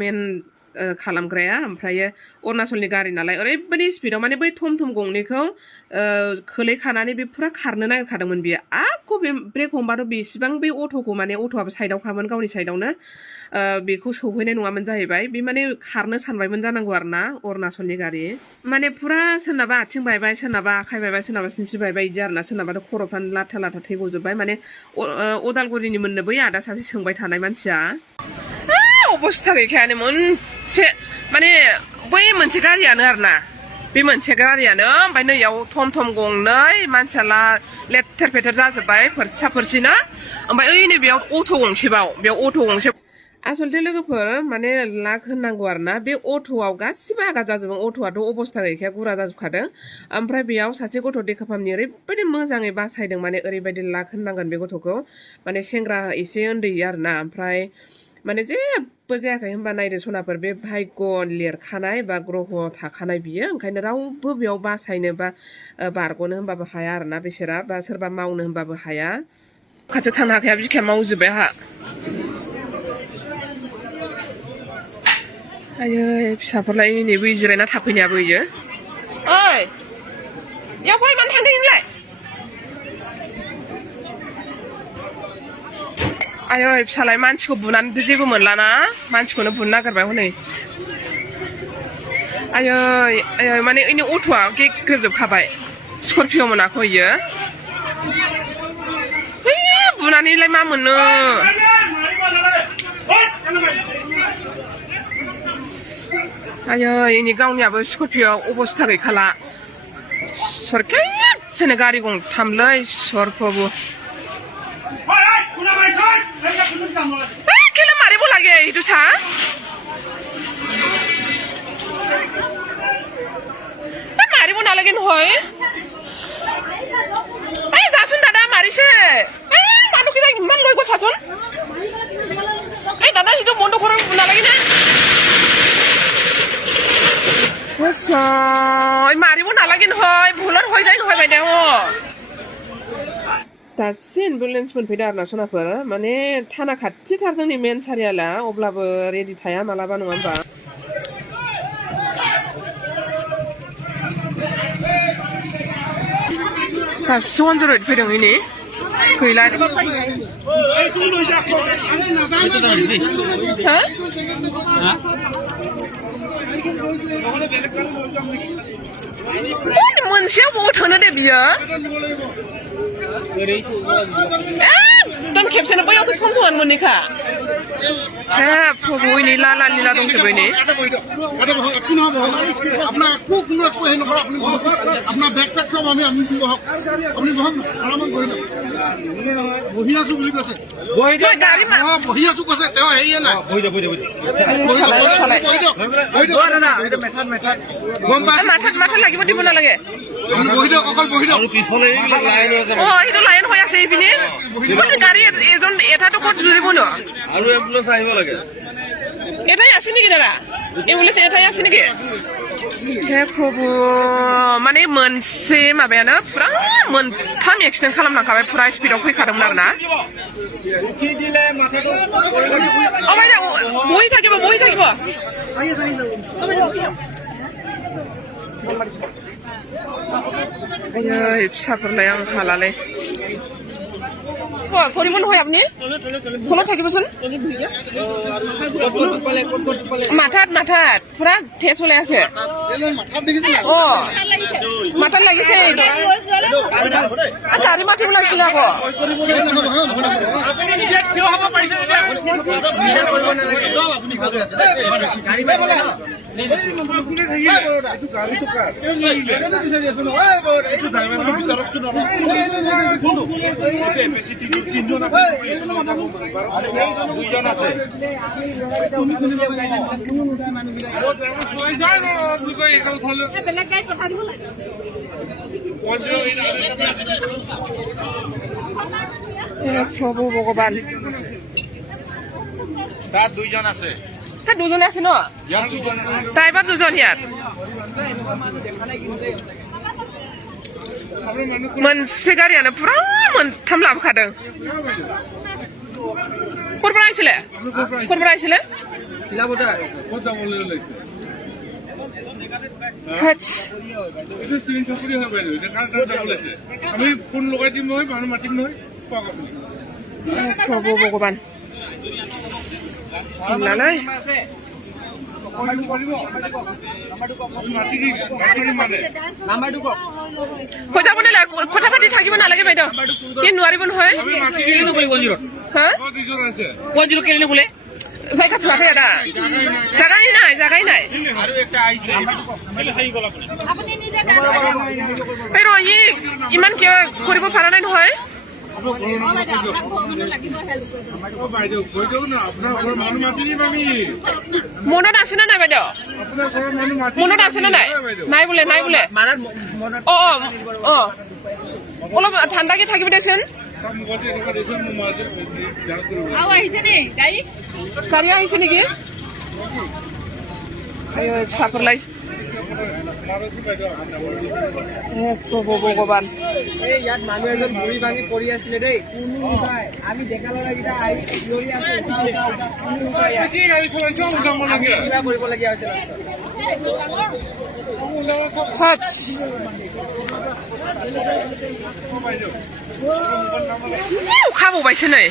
Main खालामग्राया ओमफ्राय अरुणाचलनि गारि नालाय ओरैबायदि स्पिडआव माने बै थम थम गंनैखौ खोलैखानानै बे फुरा खारनो नागिरखादोंमोन बियो आखौ बे ब्रेक हमबाथ' बेसेबां बे अट'खौ माने अट'आबो साइडआवखामोन गावनि साइडआवनो बेखौ सौहैनाय नङामोन जाहैबाय बे माने खारनो सानबायमोन जानांगौ आरो ना अरुणाचलनि गारि माने फुरा सोरनाबा आथिं बायबाय सोरनाबा आखाइ बायबाय सोरनाबा सिनस्रि बायबाय बिदि आरो ना सोरनाबाथ' खर'फ्रानो लाथा लाथा थै गजोब्बाय माने अदालगुरिनि मोननो बै आदा सासे सोंबाय थानाय मानसिया अबस्था गैखायानो मोनसे माने बै मोनसे गारियानो आरो ना बे मोनसे गारियानो ओमफ्राय नैयाव थम थम गंनै मानसिया लेथेर फेथेर जाजोब्बाय फोरसा फोरसिनो ओमफ्राय ओइ नै बेयाव अट' गंसेबाव बेयाव अट' गंसे आसलथे लोगोफोर माने लाक होननांगौ आरो ना बे अट'आव गासिबो आघात जाजोबो अट'आथ' अबस्था गैखाया गुरा जाजोबखादों ओमफ्राय बेयाव सासे गथ' देखा फाहामनि ओरैबायदि मोजाङै बासायदों माने ओरैबायदि लाक होननांगोन बे गथ'खौ माने सेंग्रा एसे उन्दै आरो ना ओमफ्राय माने जेबो जायाखै होनबा नायदो सनाफोर बे भाग्य लिरखानाय बा ग्रह थाखानाय बियो ओंखायनो रावबो बेयाव बासायनो बा बारग'नो होनबाबो हाया आरो ना बिसोरा बा सोरबा मावनो होनबाबो हाया खाथियाव थानो हाखाया बिखाया मावजोब्बाय आहा आयै फिसाफोरलाय नैबो जिरायना थाफैनायाबो इयो ओइ याव फै मानो थांदों नोंलाय आयै फिसालाय मानसिखौ बुनानै जेबो मोनलाना मानसिखौनो बुनो नागिरबाय हनै आयै आयै माने इनि अट'आ गेग्रेबजोबखाबाय स्करपिय' मोनाखै इयो बुनानैलाय मा मोनो आयै इनि गावनियाबो स्करपिय' अबस्था गैखाला सरखेबसेनो गारि गंथामलै सरखौबो केला मारिबो লাগে এইটো চা মাৰিব নালাগে নহয় এই যাচোন দাদা মাৰিছে মানুহকেইটা ইমান লৈ গৈ চাচোন এই দাদা সেইটো বন্ধ কৰিব নালাগে নে মাৰিব নালাগে নহয় ভুলত হৈ যায় নহয় বাইদেউ दासो एम्बुलेन्स मोनफैदों आरो ना सनाफोर माने थाना खाथिथार जोंनि मेन सारियाला अब्लाबो रेडि थाया मालाबा नङा होमबा दासो अनजरयद फैदों इनि गैला मोनसेयाव बबाव थांनो दे बियो एकदम खेबसेनो बैयावथ' थम थमआनो मोनैखा बयनि लाला लिला दंजोबो नि মাথাত লাগিব দিব নালাগে সেইটো লাইন হৈ আছে এইপিনে গাড়ী এজন এটাতো ক'ত জুৰিব ন আৰু এম্বুলেন্স আহিব লাগে এটাই আছে নেকি দাদা এম্বুলেন্স এটাই আছে নেকি হে প্ৰভু মানে मोनसे माबायानो फुरा मोनथाम एक्सिडेन्ट खालामलांखाबाय फुरा स्पिडआव फैखादोंमोन आरो ना बहि থাকিব आयै फिसाफोरलाय आं हालालै কৰিব নহয় আপুনি তলত থাকিবচোন মাথাত পুৰা ঠেচ ওলাই আছে মাথাত লাগিছে গাড়ী মাতিব লাগিছিল আকৌ প্ৰভু ভগৱান তাত দুইজন আছে তাত দুজনে আছে ন ড্ৰাইভাৰ দুজন ইয়াত मोनसे गारियानो फुरा मोनथाम लाबोखादों खरब्रा आइसले চিলাবতা ক'ত যাবলৈ ওলাইছে হেচ এইটো চিৰিন চাকৰি হয় বাইদেউ এতিয়া কাৰ তাত যাব ওলাইছে আমি ফোন লগাই দিম নহয় মানুহ মাতিম নহয় কওক আপুনি প্ৰভু ভগৱান নাই মাতি দিম মানে নাম্বাৰটো কওক হৈ যাব নালাগে কথা পাতি থাকিব নালাগে বাইদেউ কি নোৱাৰিব নহয় আমি মাতি কেলে দিম নকৰি 10 হা ক'ত ইজন আছে 10 কেলে নকলে জায়গা ফেলাকে দাদা জাগাই নাই আৰু একটা আইছে এই ৰ ই ইমান কিয় কৰিব পৰা নাই নহয় বাইদেউ কৈ দিয়ক না আপোনাৰ ঘৰৰ মানুহ মাতি দিম আমি মনত আছে নে নাই বাইদেউ আপোনাৰ ঘৰৰ মানুহ মাতি মনত আছে নে নাই বাইদেউ নাই বোলে নাই বোলে মানত মনত অ অ অলপ ঠাণ্ডাকে থাকিব দেচোন কাম গতে এনেকুৱা দেচোন মোৰ মাজে যাৰ কৰিব গাড়ী আহিছে নেকি চাপৰ লাইছে মাৰতি বাইদেউ প্ৰভু ভগৱান এই ইয়াত মানুহ এজন ভৰি ভাঙি পৰি আছিলে দেই কোনো উপায় আমি ডেকা ল'ৰাকেইটা আহি দৌৰি আছো কোনো উপায় ইয়াত। কি গাড়ী চলাইছ উঠাব লাগে কিবা কৰিবলগীয়া হৈছে হাচ বাইদেউ উশাহ পাইছে নাই